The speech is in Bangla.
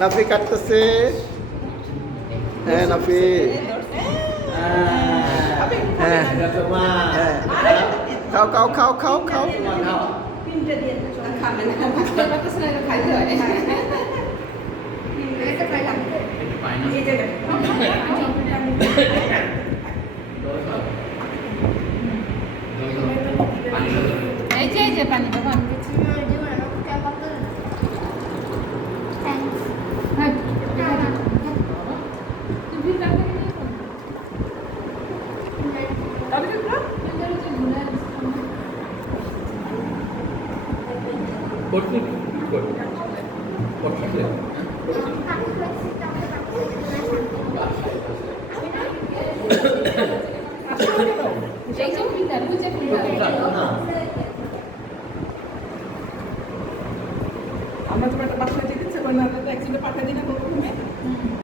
নাফি কাটতেছে। হ্যাঁ নাফি, হ্যাঁ খাও খাও খাও খাও খাও। এই যে পানি বাবা আমরা তোমার একটা বাসায় যেতে ইচ্ছে করে না, একজনকে পাঠিয়ে দিই।